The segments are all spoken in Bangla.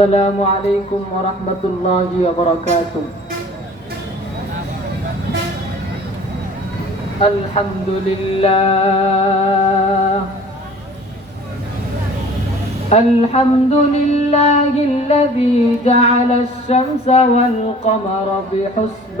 السلام عليكم ورحمة الله وبركاته. الحمد لله. الحمد لله الذي جعل الشمس والقمر بحسبان.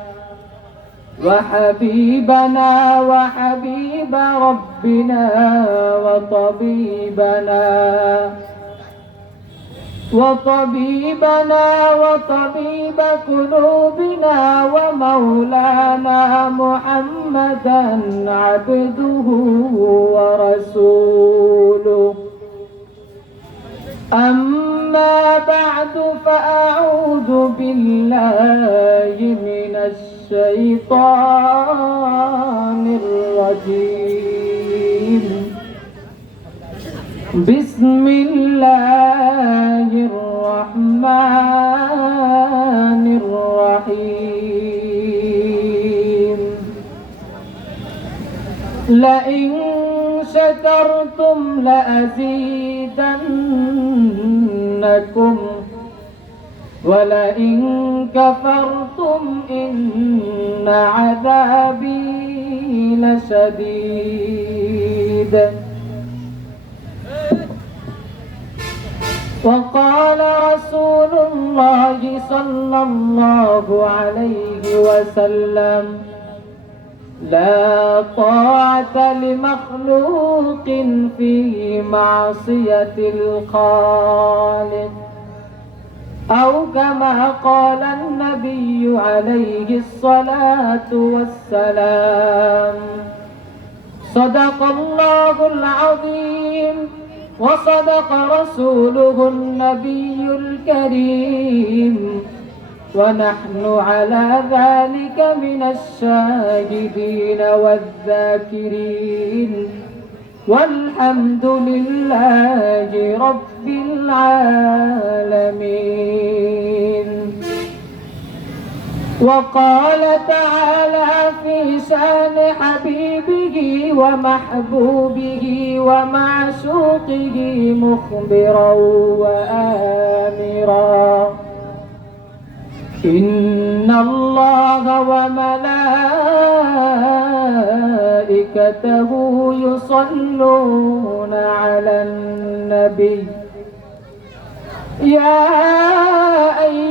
وحبيبنا وحبيب ربنا وطبيبنا وطبيبنا وطبيب قلوبنا ومولانا محمدا عبده ورسوله. أما بعد فأعوذ بالله من الشيطان الرجيم. بسم الله الرحمن الرحيم. لئن شكرتم لأزيدنكم ولئن كفرتم إن عذابي لشديد وقال رسول الله صلى الله عليه وسلم لا طاعة لمخلوق في معصية الخالق. أو كما قال النبي عليه الصلاة والسلام. صدق الله العظيم. وصدق رسوله النبي الكريم. ونحن على ذلك من الشاهدين والذاكرين. والحمد لله رب العالمين. وقال تعالى في شأن حبيبه ومحبوبه ومعشوقه مخبرا وآمرا. إن الله وملائكته يصلون على النبي. يا أيها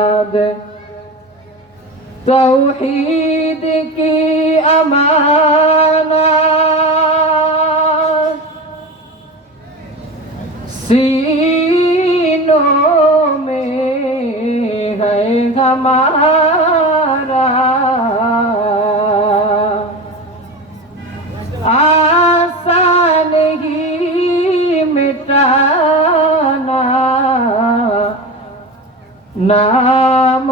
توحید کی امانت سینوں میں ہے ہمارا آسان ہی مٹانا نام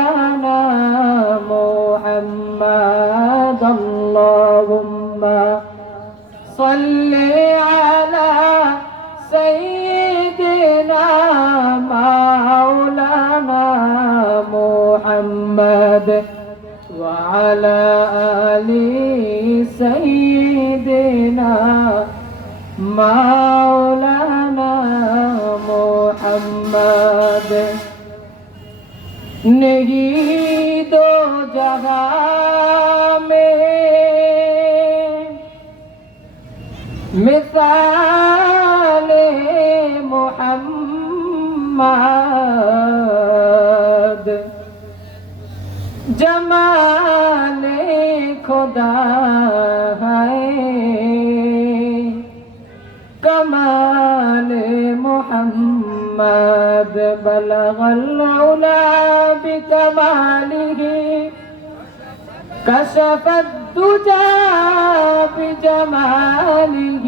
على آل سيدنا مولانا محمد نہیں دو جہاں میں مثال محمد جمال خدا ہے محمد بلغ العلا بكماله. كشف الدجى بجماله.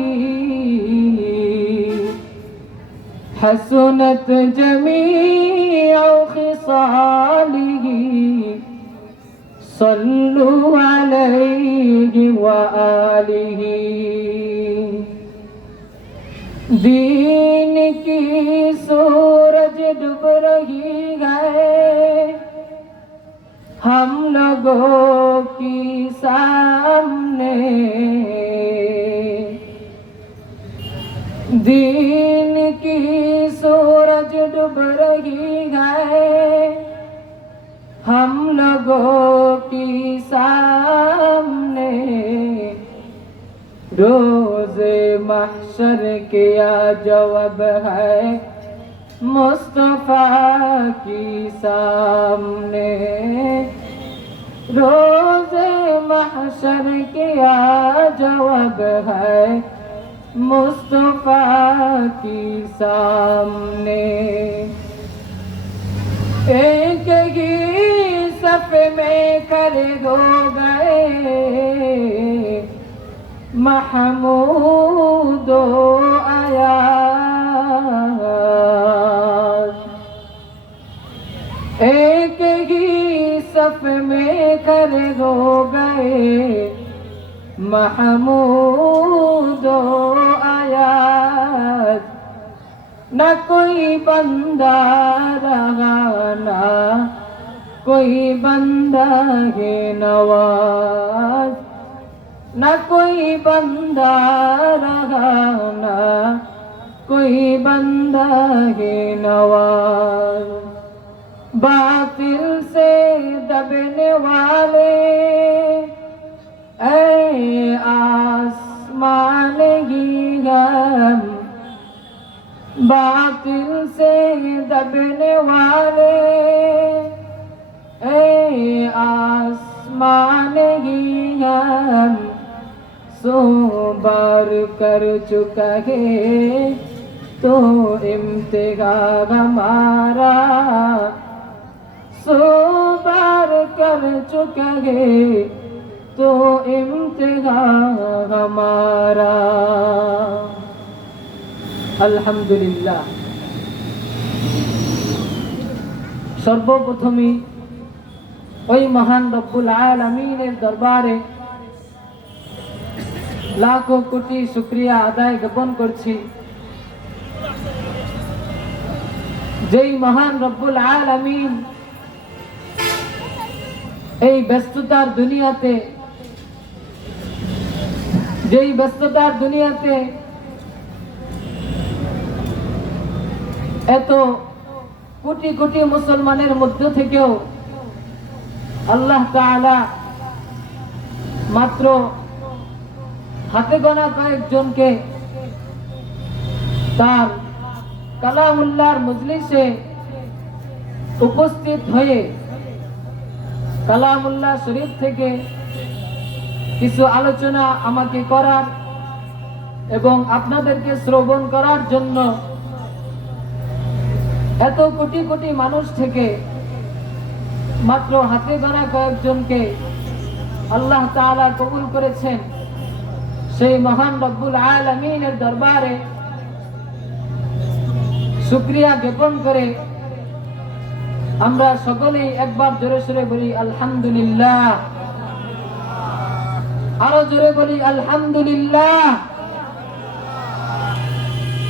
حسنت جميع خصاله. صلوا عليه وآله دین کی سورج ڈب رہی ہے ہم لوگوں کی سامنے دین کی سورج ڈب हम लोगों की सामने रोज महशर किया जवाब है मुस्तफा की सामने रोज महशर किया जवाब है मुस्तफा की सामने एक ही صف میں کر دو گئے۔ محمود آیا ایک ہی صف میں کر دو گئے۔ محمود آیا نہ کوئی بندہ رہا कोई बंदा है नवाज़, न कोई बंदा रहा ना, कोई बंदा है नवाज़। बातिल से दबने वाले, ऐ आसमान ही गम। बातिल से दबने वाले ऐ आसमान ही हम सो बार कर चुका है तो इम्तिहा हमारा सो बार कर चुका है तो इम्तिहा हमारा আলহামদুলিল্লাহ সর্বপ্রথমে ওই মহান রব্বুল আলমিনের দরবারে লাখো কোটি শুক্রিয়া আদায় জ্ঞাপন করছি। যেই মহান রব্বুল আলমিন এই ব্যস্ততার দুনিয়াতে, যেই ব্যস্ততার দুনিয়াতে এত কোটি কোটি মুসলমানের মধ্য থেকেও আল্লাহ তাআলা মাত্র হাতে গোনা কয়েকজনকে তার কালামুল্লাহর মজলিসে উপস্থিত হয়ে কালামুল্লাহ শরীফ থেকে কিছু আলোচনা আমাকে করার এবং আপনাদেরকে শ্রবণ করার জন্য এত কোটি কোটি মানুষ থেকে মাত্র হাতে গড়া কয়েকজনকে আল্লাহ তাআলা কবুল করেছেন। সেই মহান রব্বুল আলামিনের দরবারে শুক্রিয়া জ্ঞাপন করে আমরা সকলেই একবার জোরে সোরে বলি, আলহামদুলিল্লাহ। আরও জোরে বলি, আলহামদুলিল্লাহ।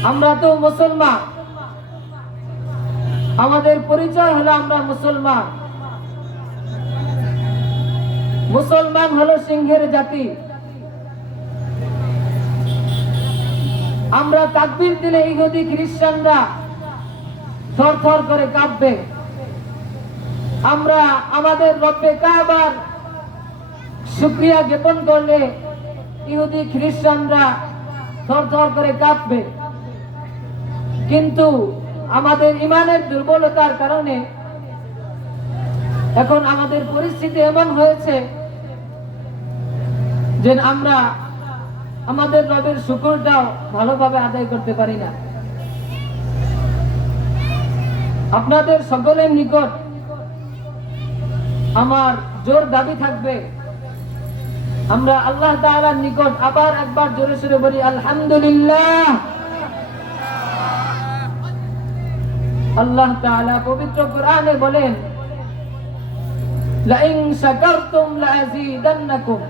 আমরা তো মুসলমান। আমাদের পরিচয় হলো আমরা মুসলমান। মুসলমান হলো সিংহের জাতি। আমরা তাকবির দিলে ইহুদি, খ্রিস্টানরা থর থর করে কাঁপবে। আমরা আমাদের রব্বে কাবার শুক্রিয়া জ্ঞাপন করলে ইহুদি, খ্রিস্টানরা থর থর করে কাঁপবে। কিন্তু আমাদের ইমানের দুর্বলতার কারণে এখন আমাদের পরিস্থিতি এমন হয়েছে যে আমরা আমাদের রবের শুকুরটাও ভালোভাবে আদায় করতে পারি না। আপনাদের সকলের নিকট আমার জোর দাবি থাকবে। আমরা আল্লাহ তাআলার নিকট আবার একবার জোরে সোরে বলি, আলহামদুলিল্লাহ। আল্লাহ তাআলা পবিত্র কোরআনে বলেন লাইন শাকারতুম লাযীদান্নাকুম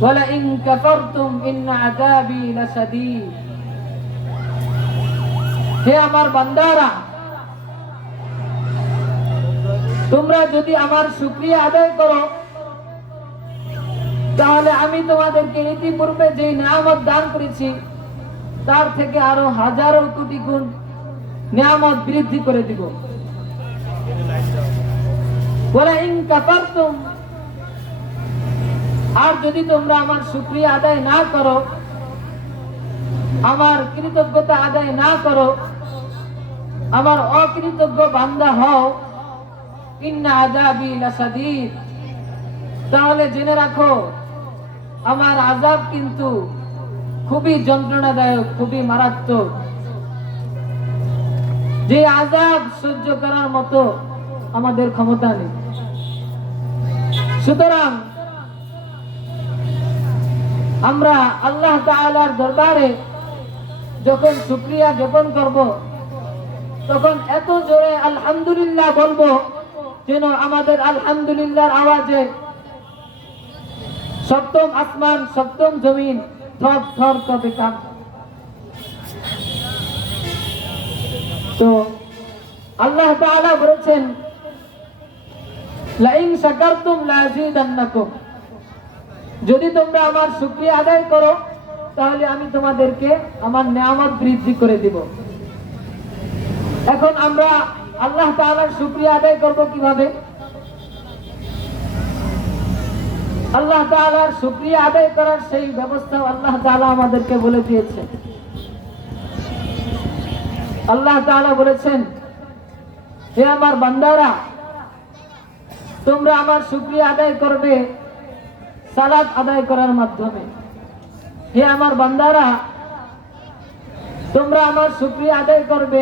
ولئن كفرتم إن عذابي لشديد হে আমার বান্দারা তোমরা যদি আমার শুকরিয়া আদায় করো তাহলে আমি তোমাদেরকে ইতিপূর্বে যে নিয়ামত দান করেছি তার থেকে আরো হাজারো কোটি গুণ নিয়ামত বৃদ্ধি করে দিব বলে ইন কাফারতুম আর যদি তোমরা আমার সুক্রিয়া আদায় না করো, আমার কৃতজ্ঞতা আদায় না করো, আমার অকৃতজ্ঞ বান্দা হও আজাবি লাসাদিদ তাহলে জেনে রাখো, আমার আজাব কিন্তু খুবই যন্ত্রণাদায়ক, খুবই মারাত্মক। যে আজাব সহ্য করার মতো আমাদের ক্ষমতা নেই। সুতরাং আমরা আল্লাহ তাআলার দরবারে যখন শুক্রিয়া জ্ঞাপন করব, তখন এত জোরে আলহামদুলিল্লাহ বলব যেন আমাদের আলহামদুলিল্লাহর আওয়াজে সপ্তম আসমান, সপ্তম জমিন থর থর কবে কান তো আল্লাহ তাআলা বলেছেন লাইন শাকারতুম লাযীদান্নাকুম। যদি তোমরা আমার শুক্রিয়া আদায় করো, তাহলে আমি তোমাদেরকে আমার নিয়ামত বৃদ্ধি করে দিব। এখন আমরা আল্লাহ তাআলার শুক্রিয়া আদায় করব কীভাবে? আল্লাহ তাআলার শুক্রিয়া আদায় করার সেই ব্যবস্থা আল্লাহ তাআলা আমাদেরকে বলে দিয়েছে। আল্লাহ তাআলা বলেছেন, হে আমার বান্দারা তোমরা আমার শুক্রিয়া আদায় করবে, সালাত আদায় করার মাধ্যমে। হে আমার বান্দারা, তোমরা আমার শুক্রিয়া আদায় করবে।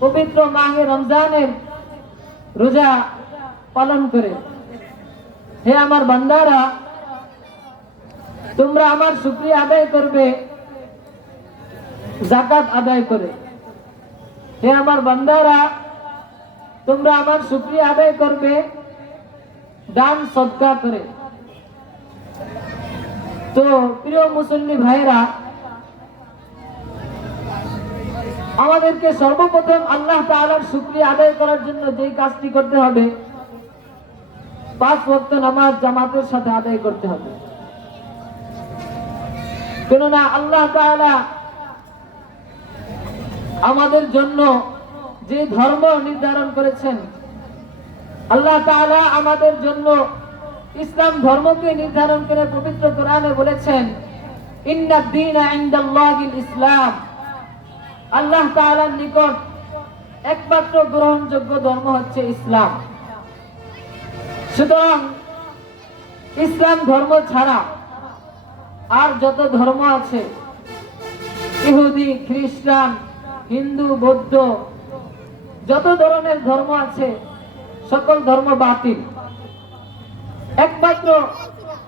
পবিত্র মাহে রমজানের রোজা পালন করে। হে আমার বান্দারা, তোমরা আমার শুক্রিয়া আদায় করবে, জাকাত আদায় করে। হে আমার বান্দারা তোমরা আমার শুক্রিয়া আদায় করবে। দান সদকা করে। তো প্রিয় মুসল্লি ভাইরা আমাদেরকে সর্বপ্রথম আল্লাহ তাআলার শুকরিয়া আদায় করার জন্য যেই কাজটি করতে হবে, পাঁচ ওয়াক্ত নামাজ জামাতের সাথে আদায় করতে হবে। কেননা আল্লাহ তাআলা আমাদের জন্য যে ধর্ম নির্ধারণ করেছেন, আল্লাহ তাআলা আমাদের জন্য ইসলাম ধর্মকে নির্ধারণ করে পবিত্র কোরআনে বলেছেন ইসলাম। আল্লাহ তাআলার নিকট একমাত্র গ্রহণযোগ্য ধর্ম হচ্ছে ইসলাম। সুতরাং ইসলাম ধর্ম ছাড়া আর যত ধর্ম আছে, ইহুদি, খ্রিস্টান, হিন্দু, বৌদ্ধ যত ধরনের ধর্ম আছে, সকল ধর্ম বাতিল। একমাত্র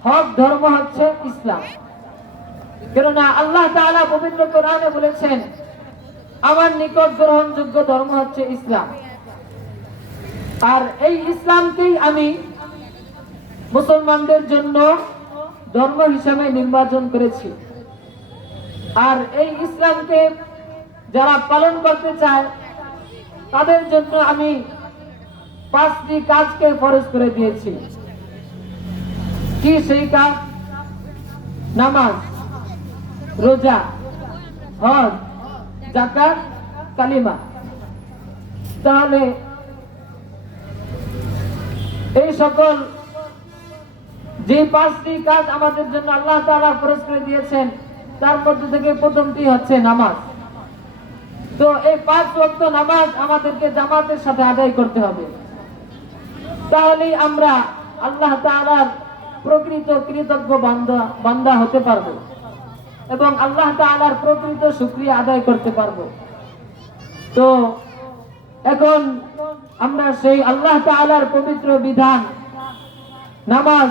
হক ধর্ম হচ্ছে ইসলাম। কেননা আল্লাহ তাআলা পবিত্র কোরআনে বলেছেন, আমার নিকট গ্রহণযোগ্য ধর্ম হচ্ছে ইসলাম। আর এই ইসলামকেই আমি মুসলমানদের জন্য ধর্ম হিসাবে নির্বাচন করেছি। আর এই ইসলামকে যারা পালন করতে চায় তাদের জন্য আমি পাঁচটি কাজকে ফরজ করে দিয়েছি। কি সেই কাজ? নামাজ, রোজা, হজ জাকাত কালিমা। তাহলে এই সকল যে পাঁচটি কাজ আমাদের জন্য আল্লাহ তাআলা ফরজ করে দিয়েছেন, তার মধ্যে থেকে প্রথমটি হচ্ছে নামাজ। তো এই পাঁচ ওয়াক্ত নামাজ আমাদেরকে জামাতের সাথে আদায় করতে হবে। তাহলেই আমরা আল্লাহ তাআলার প্রকৃত কৃতজ্ঞ বান্দা বান্দা হতে পারব এবং আল্লাহ তাআলার প্রকৃত শুকরিয়া আদায় করতে পারব। তো এখন আমরা সেই আল্লাহ তাআলার পবিত্র বিধান, নামাজ,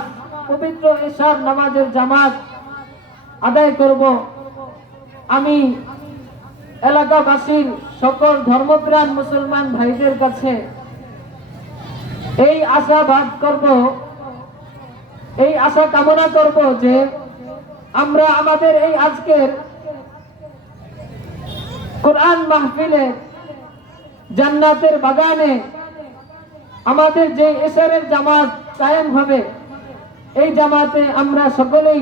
পবিত্র এশার নামাজের জামাত আদায় করব। আমি এলাকাবাসীর সকল ধর্মপ্রাণ মুসলমান ভাইদের কাছে এই আশাবাদ করব, এই আশা কামনা করব যে আমরা আমাদের এই আজকের কোরআন মাহফিলে জান্নাতের বাগানে আমাদের যে এশারের জামাত কায়েম হবে, এই জামাতে আমরা সকলেই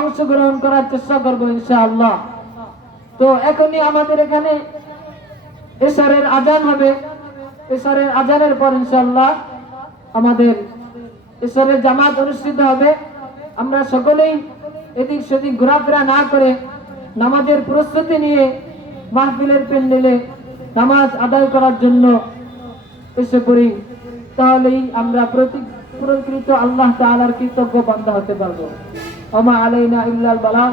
অংশগ্রহণ করার চেষ্টা করব ইনশাআল্লাহ। তো এখনই আমাদের এখানে এশারের আজান হবে। এশারের আজানের পর ইনশাল্লাহ আমাদের এশারের জামাত অনুষ্ঠিত হবে। আমরা সকলেই এদিক সেদিক ঘোরাফেরা না করে নামাজের প্রস্তুতি নিয়ে মাহফিলের প্যান্ডেলে নামাজ আদায় করার জন্য এসে পড়ি। তাহলেই আমরা প্রকৃত আল্লাহ তাআলার কৃতজ্ঞ বান্দা হতে পারব। ওমা আলাইনা ইল্লাল বালাগ